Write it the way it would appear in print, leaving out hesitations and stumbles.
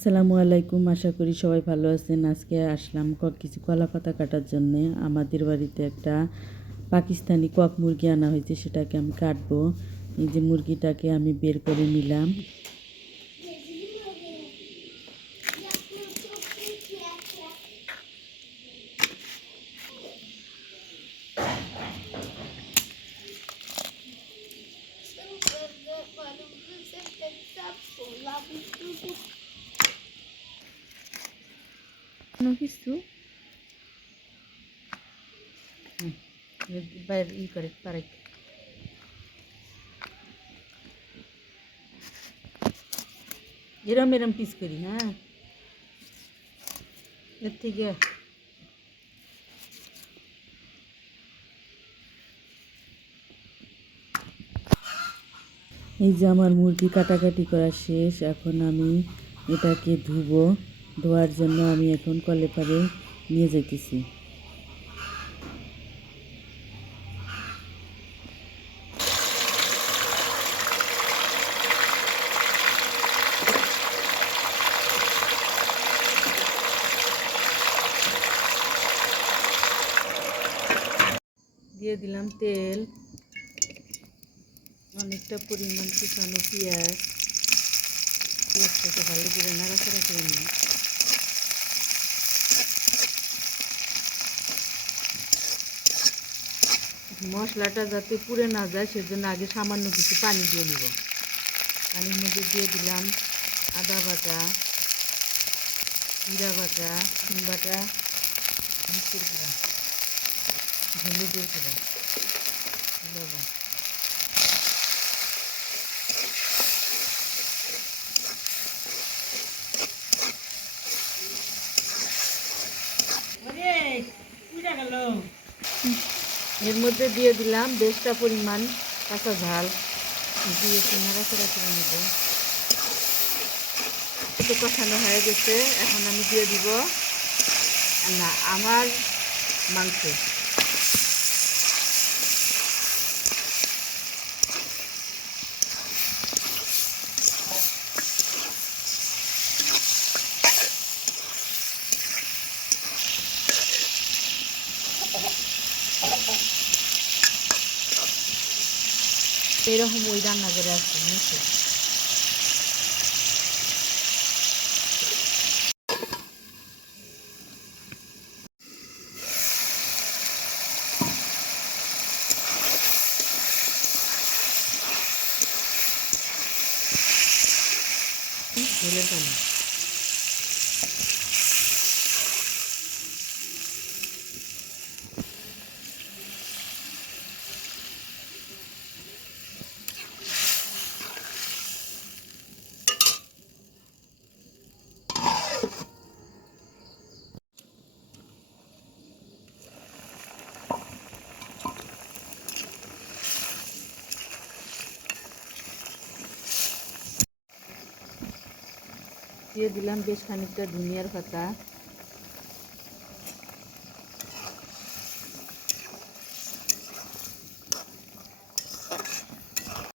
আসসালামু আলাইকুম, আশা করি সবাই ভালো আছেন। আজকে আসলাম কিছু কলা পাতা কাটার জন্যে। আমাদের বাড়িতে একটা পাকিস্তানি কক মুরগি আনা হয়েছে, সেটাকে আমি কাটবো। এই যে মুরগিটাকে আমি বের করে নিলাম। কিছু বাইরে করে পারে এরম এরম পিস করি। হ্যাঁ, এর থেকে এই যে আমার মুরগি কাটাকাটি করা শেষ। এখন আমি এটাকে ধুবো। ধোয়ার জন্য আমি এখন কলে পারে নিয়ে যাইতেছি। দিয়ে দিলাম তেল, অনেকটা পরিমাণ কুচানো পেঁয়াজটাকে ভালো করে নাড়াচাড়া করে নিই। মশলাটা যাতে পুড়ে না যায় সেজন্য আগে সামান্য কিছু পানি দিয়ে নিব। পানির মধ্যে দিয়ে দিলাম আদা বাটা, জিরা বাটা, রসুন বাটা, মরিচের গুঁড়া, হলুদের গুঁড়া, লবণ। এর মধ্যে দিয়ে দিলাম বেশটা পরিমাণ কাঁচা ঝাল, দিয়ে একটু নাড়াচাড়া করে নেব। একটু কষানো হয়ে গেছে, এখন আমি দিয়ে দিব আমার মাংস। এরকম ওই রান্না করে আসছে নিচে। ঝোলের পানি দিয়ে দিলাম বেশ খানিকটা ধনিয়ার পাতা।